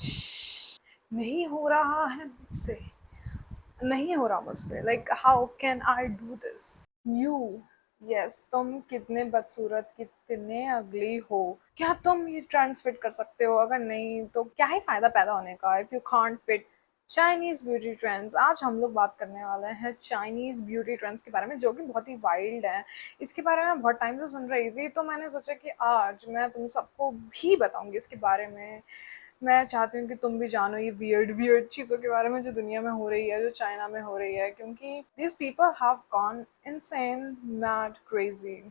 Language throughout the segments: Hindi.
नहीं हो रहा है मुझसे, नहीं हो रहा मुझसे, like how can I do this. You, yes, तुम कितने बदसूरत, कितने अगली हो, क्या तुम ये ट्रेंड्स फिट कर सकते हो? अगर नहीं तो क्या ही फायदा पैदा होने का if you can't fit Chinese beauty trends. आज हम लोग बात करने वाले हैं चाइनीज ब्यूटी ट्रेंड्स के बारे में, जो कि बहुत ही वाइल्ड है। इसके बारे में बहुत टाइम से सुन रही थी, तो मैंने सोचा कि आज मैं तुम सबको भी बताऊंगी इसके बारे में। मैं चाहती हूँ कि तुम भी जानो ये वियर्ड वियर्ड चीज़ों के बारे में जो दुनिया में हो रही है, जो चाइना में हो रही है, क्योंकि this people have gone insane, mad, crazy.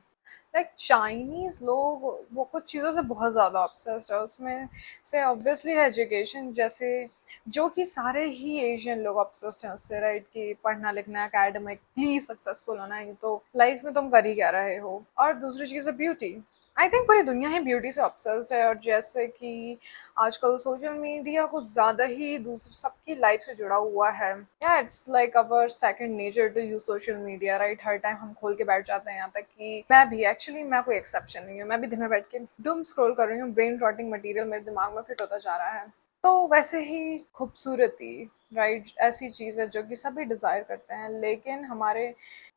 Like Chinese लोग वो कुछ चीज़ों से बहुत ज़्यादा ऑब्सेस्ड है। उसमें से ऑब्वियसली है एजुकेशन, जैसे जो कि सारे ही एशियन लोग ऑब्सेस्ड हैं उससे, राइट? कि पढ़ना लिखना, एकेडमिकली सक्सेसफुल होना, है तो लाइफ में तुम कर ही क्या रहे हो। और दूसरी चीज़ है ब्यूटी। आई थिंक पूरी दुनिया ही ब्यूटी से ऑब्सेस्ड है। और जैसे कि आजकल सोशल मीडिया कुछ ज़्यादा ही दूसरी सबकी लाइफ से जुड़ा हुआ है। या it's like our second nature to use social media, right? हर टाइम हम खोल के बैठ जाते हैं, यहाँ तक कि मैं भी, एक्चुअली मैं कोई एक्सेप्शन नहीं हूँ, मैं भी दिन में बैठ के डूम स्क्रॉल कर रही हूँ। ब्रेन रॉटिंग मटेरियल मेरे दिमाग में फिट होता जा रहा है। तो वैसे ही खूबसूरती, राइट, ऐसी चीज़ है जो कि सभी डिज़ायर करते हैं, लेकिन हमारे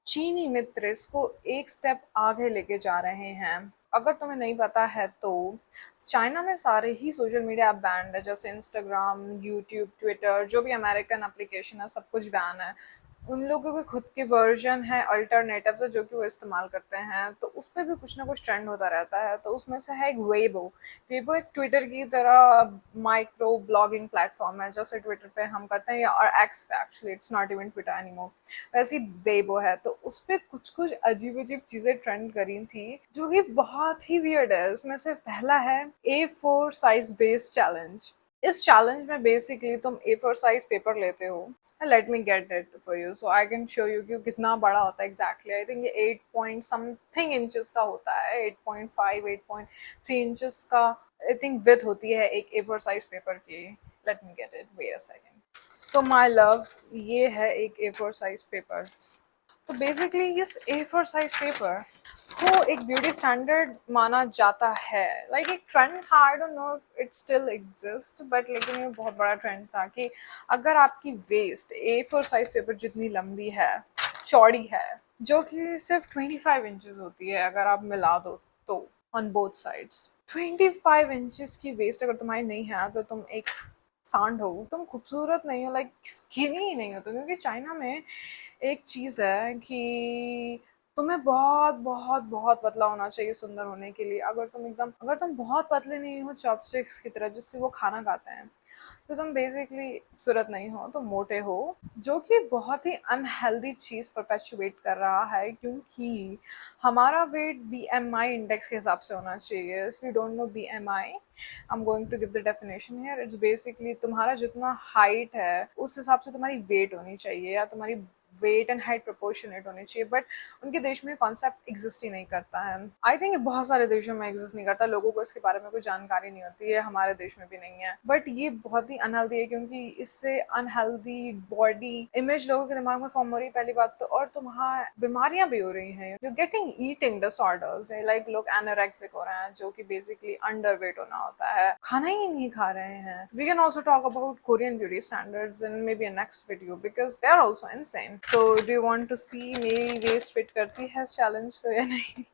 चीनी मित्र इसको एक स्टेप आगे लेके जा रहे हैं। अगर तुम्हें नहीं पता है तो चाइना में सारे ही सोशल मीडिया ऐप बैंड है, जैसे इंस्टाग्राम, यूट्यूब, ट्विटर, जो भी अमेरिकन एप्लीकेशन है सब कुछ बैन है। उन लोगों के खुद के वर्जन है, अल्टरनेटिव्स है, जो कि वो इस्तेमाल करते हैं, तो उस पर भी कुछ ना कुछ ट्रेंड होता रहता है। तो उसमें से है एक वेबो। वेबो एक ट्विटर की तरह माइक्रो ब्लॉगिंग प्लेटफॉर्म है, जैसे ट्विटर पे हम करते हैं, या और एक्स पे, actually it's not even Twitter anymore, वैसी वेबो है। तो उस पर कुछ कुछ अजीब अजीब चीज़ें ट्रेंड करी थी, जो कि बहुत ही वियर्ड है। उसमें से पहला है A4 साइज वेस्ट चैलेंज। इस चैलेंज में बेसिकली तुम A4 साइज पेपर लेते हो। Late me get it for you so I can show you कि कितना बड़ा होता है एग्जैक्टली। आई थिंक ये 8 पॉइंट समथिंग इंचेस का होता है, 8.5 8.3 इंचेस का आई थिंक विथ होती है एक A4 साइज पेपर की। Let me get it, wait a second. तो माय लव्स, ये है एक A4 साइज पेपर। तो बेसिकली इस A4 साइज पेपर को एक ब्यूटी स्टैंडर्ड माना जाता है। लाइक एक ट्रेंड था, I don't know if it still exist, but लेकिन ये बहुत बड़ा ट्रेंड था कि अगर आपकी वेस्ट A4 साइज पेपर जितनी लंबी है, चौड़ी है, जो कि सिर्फ 25 इंचेस होती है अगर आप मिला दो तो, ऑन बोथ साइड्स 25 इंचेस की वेस्ट अगर तुम्हारी नहीं है तो तुम एक सांड हो, तुम खूबसूरत नहीं हो, लाइक स्किनी ही नहीं हो तो। क्योंकि चाइना में एक चीज़ है कि तुम्हें बहुत बहुत बहुत पतला होना चाहिए सुंदर होने के लिए। अगर तुम बहुत पतले नहीं हो चॉपस्टिक्स की तरह जिससे वो खाना खाते हैं, तो तुम बेसिकली खूबसूरत नहीं हो, तुम मोटे हो, जो कि बहुत ही अनहेल्दी चीज़ परपेचुएट कर रहा है। क्योंकि हमारा वेट BMI इंडेक्स के हिसाब से होना चाहिए। If you don't know BMI, I am going to give the definition here. It's basically तुम्हारा जितना हाइट है उस हिसाब से तुम्हारी वेट होनी चाहिए, या तुम्हारी वेट एंड हाइट प्रोपोर्शनेट होनी चाहिए। बट उनके देश में कॉन्सेप्ट एग्जिस्ट ही नहीं करता है। आई थिंक बहुत सारे देशों में एग्जिस्ट नहीं करता, लोगों को इसके बारे में कोई जानकारी नहीं होती है, हमारे देश में भी नहीं है। बट ये बहुत ही अनहेल्दी है, क्योंकि इससे अनहेल्दी बॉडी इमेज लोगों के दिमाग में फॉर्म हो रही है, पहली बात तो। और तुम्हारा बीमारियां भी हो रही हैं, you getting eating disorders, like लोग एनोरेक्सिक हो रहे हैं, जो कि बेसिकली अंडर वेट होना होता है, खाना ही नहीं खा रहे हैं। We can also talk about Korean beauty standards in maybe a next video, because they are also insane. So do you want to see मेरी वेस्ट फिट करती है इस चैलेंज को या नहीं?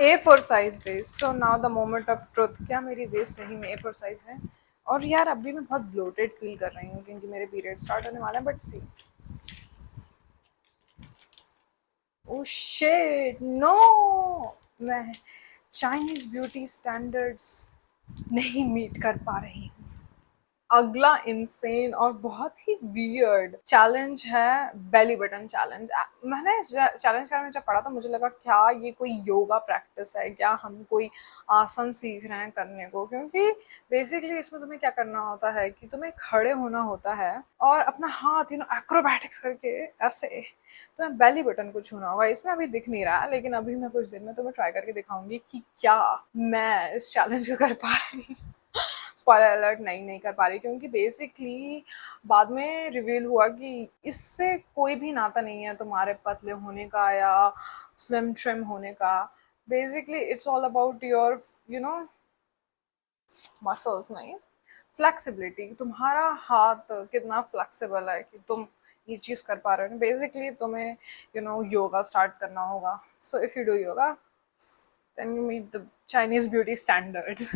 A4 size waist. So now the moment of truth, क्या मेरी वेस्ट सही में A4 साइज है? और यार अभी मैं बहुत ब्लोटेड फील कर रही हूँ क्योंकि मेरे पीरियड स्टार्ट होने वाला है, but see, oh shit, no, मैं चाइनीज ब्यूटी स्टैंडर्ड्स नहीं मीट कर पा रही हूँ। अगला इंसेन और बहुत ही वियर्ड चैलेंज है बेली बटन चैलेंज। मैंने इस चैलेंज के बारे में जब पढ़ा तो मुझे लगा क्या ये कोई योगा प्रैक्टिस है, क्या हम कोई आसन सीख रहे हैं करने को। क्योंकि बेसिकली इसमें तुम्हें क्या करना होता है कि तुम्हें खड़े होना होता है और अपना हाथ एक्रोबैटिक्स करके ऐसे तुम्हें बेली बटन को छूना होगा। इसमें अभी दिख नहीं रहा है, लेकिन अभी मैं कुछ दिन में तुम्हें ट्राई करके दिखाऊंगी कि क्या मैं इस चैलेंज को कर पा रही हूँ। स्पॉइलर अलर्ट, नहीं कर पा रही, क्योंकि बेसिकली बाद में रिवील हुआ कि इससे कोई भी नाता नहीं है तुम्हारे पतले होने का या स्लिम ट्रिम होने का। Basically it's all about your you know muscles, नहीं, फ्लेक्सिबिलिटी, तुम्हारा हाथ कितना फ्लेक्सिबल है कि तुम ये चीज़ कर पा रहे हो। बेसिकली तुम्हें योगा स्टार्ट करना होगा। So if you do yoga then you meet the Chinese beauty standards.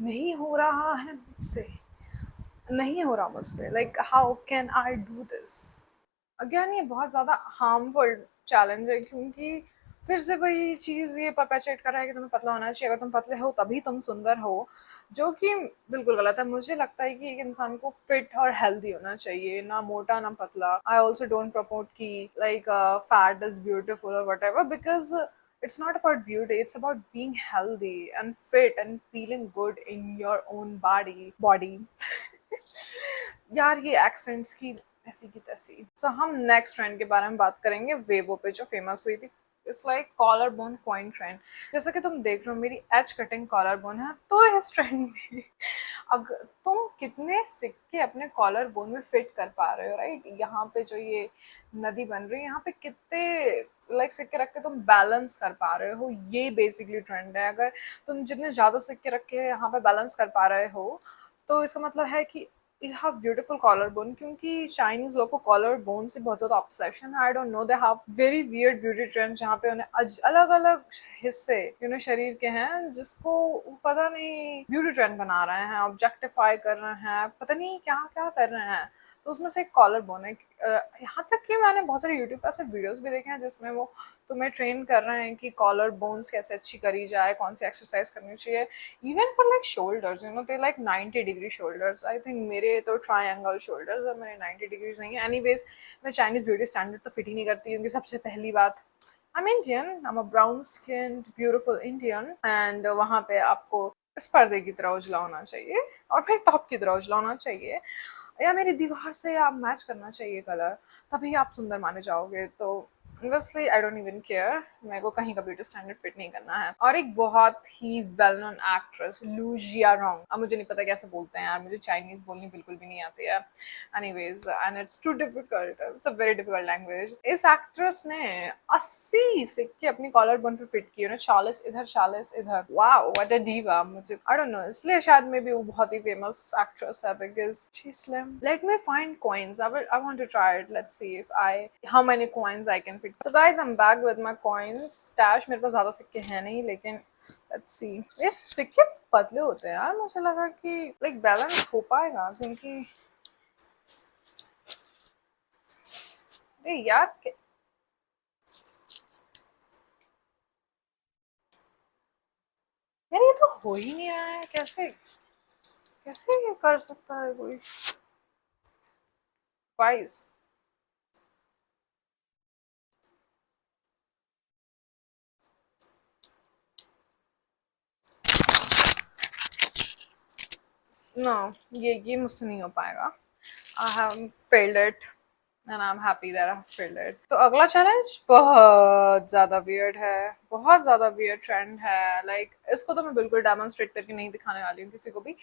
नहीं हो रहा है मुझसे, नहीं हो रहा मुझसे, like how can I do this. Again ये बहुत ज़्यादा हार्मफुल चैलेंज है, क्योंकि फिर से वही चीज़ ये परपेचुएट कर रहा है कि तुम्हें पतला होना चाहिए, अगर तुम पतले हो तभी तुम सुंदर हो, जो कि बिल्कुल गलत है। मुझे लगता है कि एक इंसान को फिट और हेल्दी होना चाहिए, ना मोटा ना पतला। आई ऑल्सो डोंट प्रपोट कि लाइक फैट इज ब्यूटिफुल और what ever, because it's not about beauty, it's about being healthy and fit and feeling good in your own body यार ये एक्सेंट्स की ऐसी की तैसी। सो हम नेक्स्ट ट्रेंड के बारे में बात करेंगे, वेबो पे जो फेमस हुई थी। It's like collar bone coin trend. जैसा कि तुम देख रहे हो मेरी एज कटिंग कॉलर बोन है, तो इस ट्रेंड में अगर तुम कितने सिक्के अपने कॉलर बोन में फिट कर पा रहे हो, राइट। यहाँ पे जो ये नदी बन रही है, यहाँ पे कितने लाइक सिक्के रख के तुम बैलेंस कर पा रहे हो, ये बेसिकली ट्रेंड है। अगर तुम जितने ज्यादा सिक्के रख के यहाँ पे बैलेंस कर पा रहे हो, तो इसका मतलब है कि you have beautiful collarbone, क्योंकि चाइनीज लोग को कॉलर बोन से बहुत ज्यादा ऑब्सेशन है। I don't know, they have very weird beauty trends जहाँ पे उन्हें अलग अलग हिस्से शरीर के हैं जिसको पता नहीं ब्यूटी ट्रेंड बना रहे हैं, ऑब्जेक्टिफाई कर रहे हैं, पता नहीं क्या क्या कर रहे हैं। तो उसमें से एक कॉलर बोन है। यहाँ तक कि मैंने बहुत सारे यूट्यूब पर ऐसे वीडियोस भी देखे हैं जिसमें वो तुम्हें ट्रेन कर रहे हैं कि कॉलर बोन्स कैसे अच्छी करी जाए, कौन सी एक्सरसाइज करनी चाहिए। Even for like shoulders, they like 90 degree shoulders. I think मेरे तो ट्रायंगल शोल्डर्स है, मेरे 90 डिग्रीज नहीं है। एनीवेज मैं चाइनीज ब्यूटी स्टैंडर्ड तो फिट ही नहीं करती, क्योंकि सबसे पहली बात I am Indian, I am a brown skinned beautiful Indian, and वहाँ पे आपको इस पर्दे की तरह उजला होना चाहिए और फिर टॉप की तरह उजला होना चाहिए, या मेरी दीवार से आप मैच करना चाहिए कलर, तभी आप सुंदर माने जाओगे। तो honestly I don't even care, मेरे को कहीं का ब्यूटी स्टैंडर्ड फिट नहीं करना है। और एक बहुत ही वेल नोन एक्ट्रेस लू जियारोंग, अब मुझे नहीं पता कैसे बोलते हैं यार, मुझे चाइनीज बोलनी बिल्कुल भी नहीं आती है। Anyways and it's too difficult, it's a very difficult language. इस एक्ट्रेस ने 80 सिक्के अपनी कॉलर बोन पे फिट किए ना, 40 इधर 40 इधर। Wow what a diva. मुझे आई डोंट नो, इसलिए शायद मे बी वो बहुत ही फेमस एक्ट्रेस है, because she is slim. Let me find coins, I want to try it, let's see if I how many coins I can fit. So guys I am back with my coins stash. मेरे पास ज्यादा सिक्के हैं नहीं, लेकिन लेट्स सी। ये सिक्के पतले होते हैं यार, मुझे लगा कि लाइक बैलेंस हो पाएगा, क्योंकि अरे यार यार ये तो हो ही नहीं रहा है, कैसे कैसे ये कर सकता है कोई। गाइस नो, ये मुझसे नहीं हो पाएगा। I have failed it and I am happy that I have failed it. तो अगला चैलेंज बहुत ज्यादा वियर्ड है, बहुत ज्यादा वियर्ड ट्रेंड है। लाइक इसको तो मैं बिल्कुल डेमोन्स्ट्रेट करके नहीं दिखाने वाली हूँ किसी को भी,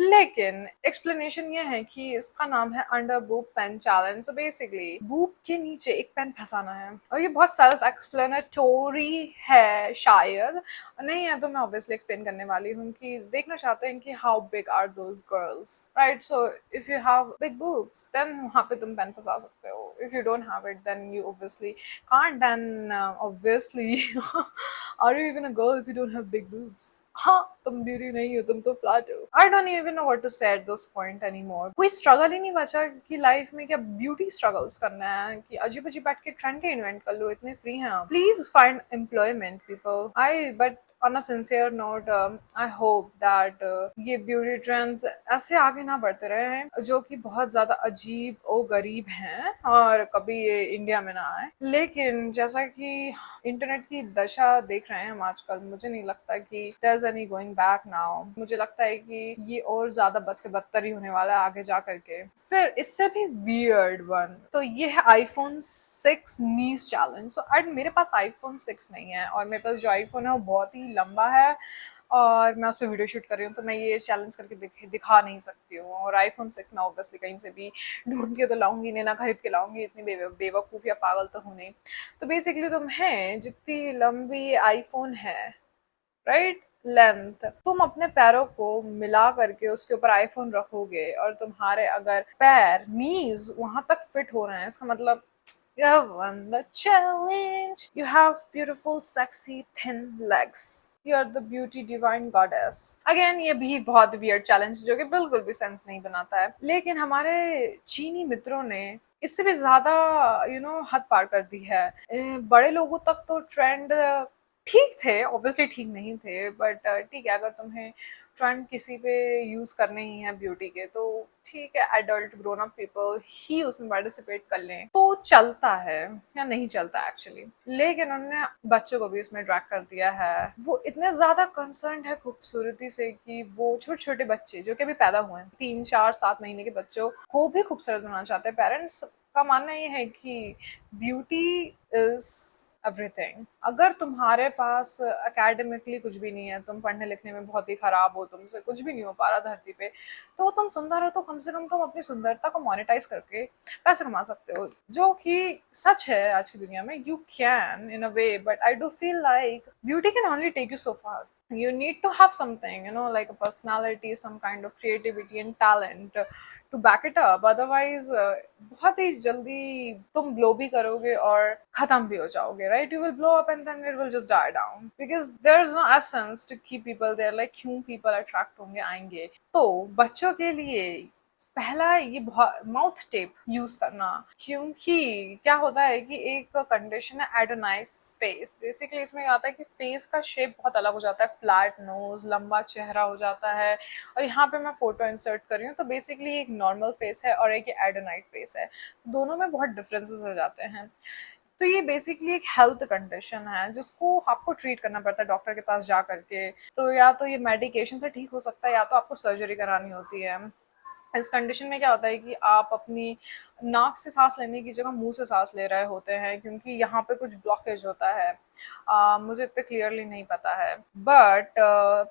लेकिन एक्सप्लेनेशन ये है कि इसका नाम है under boob pen challenge. So basically boob के नीचे एक पेन फंसाना है, और ये बहुत सेल्फ एक्सप्लेनेटोरी है शायद। नहीं है तो मैं ऑब्वियसली एक्सप्लेन करने वाली हूँ कि देखना चाहते हैं कि how big are those girls, right. So if you have big boobs then वहाँ पे तुम पेन फंसा सकते हो। If you don't have it then you obviously can't, then obviously are you even a girl if you don't have big boobs. हाँ तुम ब्यूटी नहीं हो, तुम तो फ्लैट हो। I don't even know what to say at this point anymore. कोई स्ट्रगल ही नहीं बचा कि लाइफ में क्या ब्यूटी स्ट्रगल्स करना है, कि अजीब अजीब बैठ के ट्रेंड इन्वेंट कर लो, इतने फ्री हैं आप। Please find employment people. I but on a sincere note, I hope that ये ब्यूटी ट्रेंड्स ऐसे आगे ना बढ़ते रहे हैं, जो कि बहुत ज्यादा अजीब और गरीब हैं, और कभी ये इंडिया में ना आए। लेकिन जैसा कि इंटरनेट की दशा देख रहे हैं हम आजकल, मुझे नहीं लगता कि there is any going back now. मुझे लगता है कि ये और ज्यादा बद से बदतर ही होने वाला है आगे जा करके। फिर इससे भी वियर्ड वन, तो ये है iPhone 6 knees challenge. So and मेरे पास आईफोन 6 नहीं है, और मेरे पास जो आईफोन है वो बहुत ही लंबा है, और मैं उस पर वीडियो शूट कर रही हूँ, तो मैं ये चैलेंज करके दिखा नहीं सकती हूँ। और आईफोन 6 मैं ऑब्वियसली कहीं से भी ढूंढ के तो लाऊंगी नहीं, ना खरीद के लाऊंगी, इतनी बेवकूफ़ या पागल तो हूँ नहीं। तो बेसिकली तुम है जितनी लंबी आईफोन है राइट? लेंथ, तुम अपने पैरों को मिला करके उसके ऊपर आईफोन रखोगे और तुम्हारे अगर पैर नीज वहां तक फिट हो रहे हैं, इसका मतलब you have won the challenge. You have beautiful, sexy, thin legs. You are the beauty divine goddess. Again, ये भी बहुत weird challenge जो कि बिल्कुल भी सेंस नहीं बनाता है, लेकिन हमारे चीनी मित्रों ने इससे भी ज्यादा हद पार कर दी है। बड़े लोगों तक तो ट्रेंड ठीक थे, ऑब्वियसली ठीक नहीं थे, बट ठीक है, अगर तुम्हें ट्रेंड किसी पे यूज करने ही है ब्यूटी के, तो ठीक है, एडल्ट ग्रोन अप पीपल ही उसमें पार्टिसिपेट कर लें तो चलता है, या नहीं चलता एक्चुअली। लेकिन उन्होंने बच्चों को भी उसमें ड्रैग कर दिया है। वो इतने ज्यादा कंसर्न है खूबसूरती से कि वो छोटे छोटे बच्चे जो कि अभी पैदा हुए हैं, 3 4 7 महीने के बच्चों को भी खूबसूरत बनाना चाहते हैं। पेरेंट्स का मानना ये है कि ब्यूटी इज एवरीथिंग। अगर तुम्हारे पास एकेडमिकली कुछ भी नहीं है, तुम पढ़ने लिखने में बहुत ही खराब हो, तुमसे कुछ भी नहीं हो पा रहा धरती पे, तो तुम सुंदर हो तो कम से कम तुम अपनी सुंदरता को मोनेटाइज करके पैसे कमा सकते हो, जो कि सच है आज की दुनिया में। You can in a way, but I do feel like beauty can only take you so far. You need to have something, like a personality, some kind of creativity and talent to back it up. Otherwise, बहुत ही जल्दी तुम ग्लो भी करोगे और खत्म भी हो जाओगे, right? You will blow up and then it will just die down because there's no essence to keep people there. Like क्यों people attract होंगे, आएंगे? तो बच्चों के लिए पहला ये बहुत माउथ टेप यूज करना, क्योंकि क्या होता है कि एक कंडीशन है एडोनाइज फेस। बेसिकली इसमें क्या होता है कि फेस का शेप बहुत अलग हो जाता है, फ्लैट नोज, लंबा चेहरा हो जाता है। और यहाँ पे मैं फोटो इंसर्ट कर रही हूँ, तो बेसिकली एक नॉर्मल फेस है और एक एडोनाइट फेस है, दोनों में बहुत डिफरेंसेस हो जाते हैं। तो ये बेसिकली एक हेल्थ कंडीशन है जिसको आपको ट्रीट करना पड़ता है डॉक्टर के पास जा करके। तो या तो ये मेडिकेशन से ठीक हो सकता है, या तो आपको सर्जरी करानी होती है। इस कंडीशन में क्या होता है कि आप अपनी नाक से सांस लेने की जगह मुंह से सांस ले रहे होते हैं, क्योंकि यहाँ पे कुछ ब्लॉकेज होता है। मुझे इतने क्लियरली नहीं पता है, बट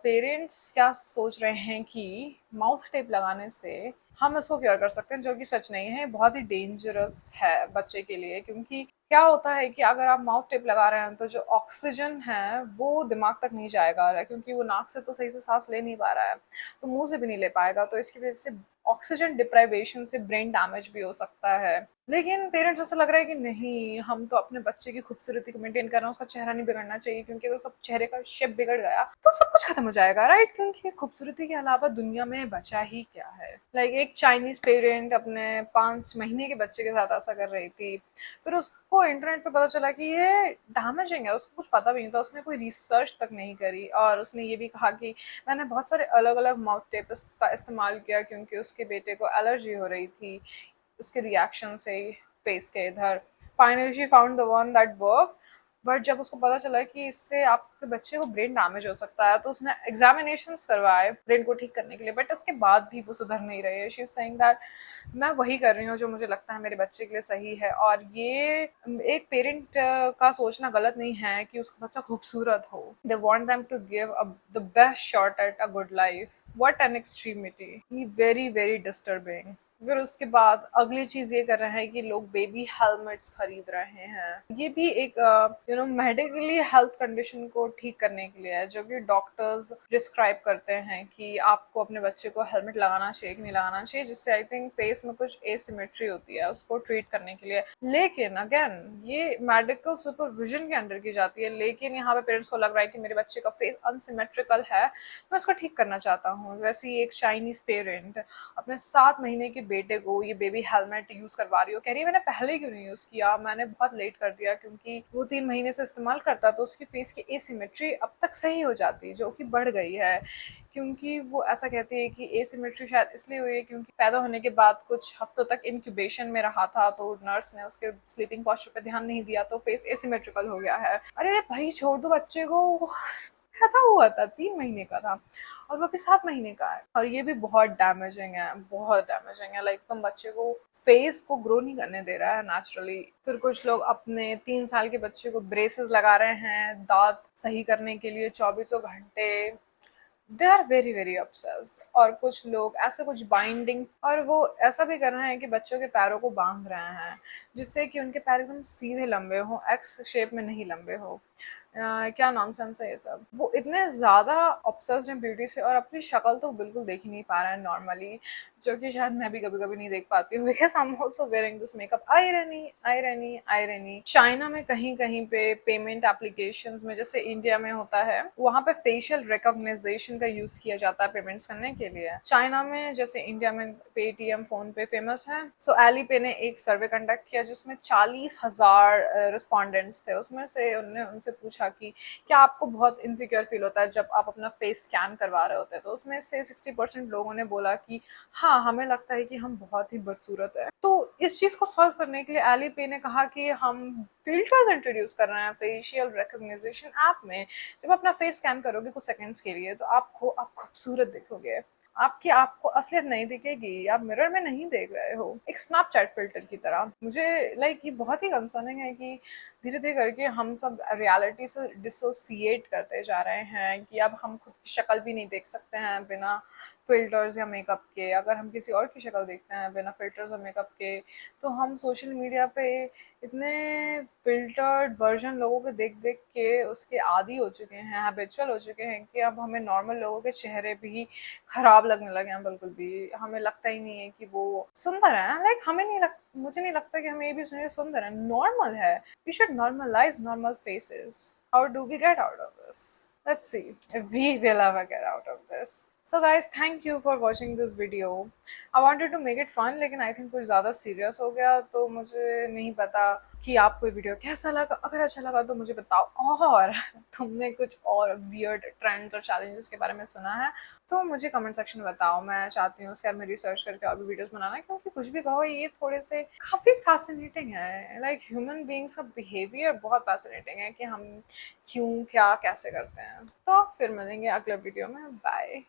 पेरेंट्स क्या सोच रहे हैं कि माउथ टेप लगाने से हम इसको क्योर कर सकते हैं, जो कि सच नहीं है, बहुत ही डेंजरस है बच्चे के लिए। क्योंकि क्या होता है कि अगर आप माउथ टेप लगा रहे हैं तो जो ऑक्सीजन है वो दिमाग तक नहीं जाएगा, क्योंकि वो नाक से तो सही से सांस ले नहीं पा रहा है, तो मुंह से भी नहीं ले पाएगा, तो इसकी वजह से ऑक्सीजन डिप्राइवेशन से ब्रेन डैमेज भी हो सकता है। लेकिन पेरेंट्स ऐसा लग रहा है कि नहीं, हम तो अपने बच्चे की खूबसूरती को मेंटेन कर रहे हैं, उसका चेहरा नहीं बिगड़ना चाहिए, क्योंकि अगर उसका चेहरे का शेप बिगड़ गया तो सब कुछ खत्म हो जाएगा, राइट? क्योंकि खूबसूरती के अलावा दुनिया में बचा ही क्या है। एक चाइनीज पेरेंट अपने 5 महीने के बच्चे के साथ ऐसा कर रही थी, फिर उसको इंटरनेट पे पता चला कि ये डैमेजिंग है, उसको कुछ पता भी नहीं था, उसने कोई रिसर्च तक नहीं करी, और उसने ये भी कहा कि मैंने बहुत सारे अलग अलग माउथ टेप का इस्तेमाल किया क्योंकि उसके बेटे को एलर्जी हो रही थी उसके रिएक्शन से फेस के इधर। Finally she found the one that work, but जब उसको पता चला कि इससे आपके बच्चे को ब्रेन डैमेज हो सकता है, तो उसने एग्जामिनेशंस करवाए ब्रेन को ठीक करने के लिए, बट उसके बाद भी वो सुधर नहीं रही है। शी इज सेइंग दैट मैं वही कर रही हूँ जो मुझे लगता है मेरे बच्चे के लिए सही है। और ये एक पेरेंट का सोचना गलत नहीं है कि उसका बच्चा खूबसूरत हो। They want them to give the best shot at a good life. What an extremity, very very disturbing. फिर उसके बाद अगली चीज ये कर रहे हैं कि लोग बेबी हेलमेट्स खरीद रहे हैं। ये भी एक मेडिकली हेल्थ कंडीशन को ठीक करने के लिए है, जो कि डॉक्टर्स प्रिस्क्राइब करते हैं कि आपको अपने बच्चे को हेलमेट लगाना चाहिए कि नहीं लगाना चाहिए, जिससे आई थिंक फेस में कुछ एसिमेट्री होती है उसको ट्रीट करने के लिए। लेकिन अगेन ये मेडिकल सुपरविजन के अंडर की जाती है, लेकिन यहाँ पे पेरेंट्स को लग रहा है कि मेरे बच्चे का फेस अनसिमेट्रिकल है, मैं उसको ठीक करना चाहता हूँ। वैसे ही एक चाइनीज पेरेंट अपने 7 महीने के बेटे को ये बेबी हेलमेट यूज करवा रही हो, कह रही है मैंने पहले क्यों नहीं यूज किया, मैंने बहुत लेट कर दिया, क्योंकि वो 3 महीने से इस्तेमाल करता तो उसकी फेस की एसिमेट्री अब तक सही हो जाती, जो कि बढ़ गई है। क्योंकि वो ऐसा कहती है कि एसिमेट्री शायद इसलिए हुई है क्योंकि पैदा होने के बाद कुछ हफ्तों तक इंक्यूबेशन में रहा था, तो नर्स ने उसके स्लीपिंग पॉस्चर पे ध्यान नहीं दिया, तो फेस एसिमेट्रिकल हो गया है। अरे भाई छोड़ दो बच्चे को, पैदा हुआ था 3 महीने का था और वो भी 7 महीने का है। और ये भी बहुत डैमेजिंग है, बहुत डैमेजिंग है। तुम बच्चे को फेस को ग्रो नहीं करने दे रहा है नेचुरली। फिर कुछ लोग अपने 3 साल के बच्चे को ब्रेसेस लगा रहे हैं दांत सही करने के लिए 24 घंटे। They are very very obsessed। और कुछ लोग ऐसे कुछ बाइंडिंग, और वो ऐसा भी कर रहे हैं कि बच्चों के पैरों को बांध रहे हैं जिससे कि उनके पैर एकदम सीधे लंबे हो, एक्स शेप में नहीं लंबे हो। क्या नॉनसेंस है ये सब। वो इतने ज़्यादा ऑब्सेस्ड हैं ब्यूटी से और अपनी शक्ल तो बिल्कुल देख ही नहीं पा रहे हैं नॉर्मली, जो कि शायद मैं भी कभी-कभी नहीं देख पाती हूँ because I am also wearing this makeup. Irony, irony, irony. China में कहीं-कहीं पे पेमेंट एप्लीकेशंस में जैसे इंडिया में होता है, वहाँ पे फेशियल रिकॉग्निशन का यूज़ किया जाता है पेमेंट्स करने के लिए। चाइना में जैसे इंडिया में पेटीएम, फ़ोनपे फेमस है, सो एलीपे ने एक सर्वे कंडक्ट किया जिसमें 40,000 रिस्पोंडेंट्स थे। उसमें से उन्होंने उनसे पूछा कि क्या आपको बहुत इनसिक्योर फील होता है जब आप अपना फेस स्कैन करवा रहे होते हैं? तो उसमें से 60% लोगों ने बोला कि हाँ, हमें लगता है कि हम बहुत ही बदसूरत हैं। तो इस चीज़ को सॉल्व करने के लिए एलीपे ने कहा कि हम फ़िल्टर्स इंट्रोड्यूस कर रहे हैं फेशियल रिकॉग्निशन ऐप में। जब अपना फेस स्कैन करोगे कुछ सेकंड्स के लिए तो आप खूबसूरत दिखोगे। आपकी आपको असलियत नहीं दिखेगी, आप मिरर में नहीं देख रहे हो। एक स्नैपचैट फ़िल्टर की तरह। मुझे लाइक ये बहुत ही कंसर्निंग है कि धीरे-धीरे करके हम सब रियलिटी से डिसोसिएट करते जा रहे हैं कि अब हम खुद की शक्ल भी नहीं देख सकते हैं बिना फ़िल्टर्स या मेकअप के। अगर हम किसी और की शक्ल देखते हैं बिना फ़िल्टर्स और मेकअप के, तो हम सोशल मीडिया पे इतने फ़िल्टर्ड वर्ज़न लोगों को देख-देख के उसके आदी हो चुके हैं, हैबिचुअल हो चुके हैं कि अब हमें नॉर्मल लोगों के चेहरे भी खराब लगने लगे हैं बिल्कुल भी। हमें लगता ही नहीं है कि वो सुंदर हैं। लाइक हमें नहीं लग मुझे नहीं लगता कि हमें ये भी सुनिए सुंदर है, नॉर्मल है। We should normalize normal faces. How do we get out of this? Let's see if we will ever get out of this. So guys, thank you for watching this video. I wanted to make it fun, लेकिन I think कुछ ज़्यादा serious हो गया, तो मुझे नहीं पता कि आपको ये वीडियो कैसा लगा। अगर अच्छा लगा तो मुझे बताओ, और तुमने कुछ और वियर्ड ट्रेंड्स और चैलेंजेस के बारे में सुना है तो मुझे कमेंट सेक्शन में बताओ। मैं चाहती हूँ उसके बाद में रिसर्च करके और भी वीडियोस बनाना, क्योंकि कुछ भी कहो ये थोड़े से काफ़ी फैसिनेटिंग है। लाइक ह्यूमन बीइंग्स का बिहेवियर बहुत फैसिनेटिंग है कि हम क्यों क्या कैसे करते हैं। तो फिर मिलेंगे अगले वीडियो में। बाय।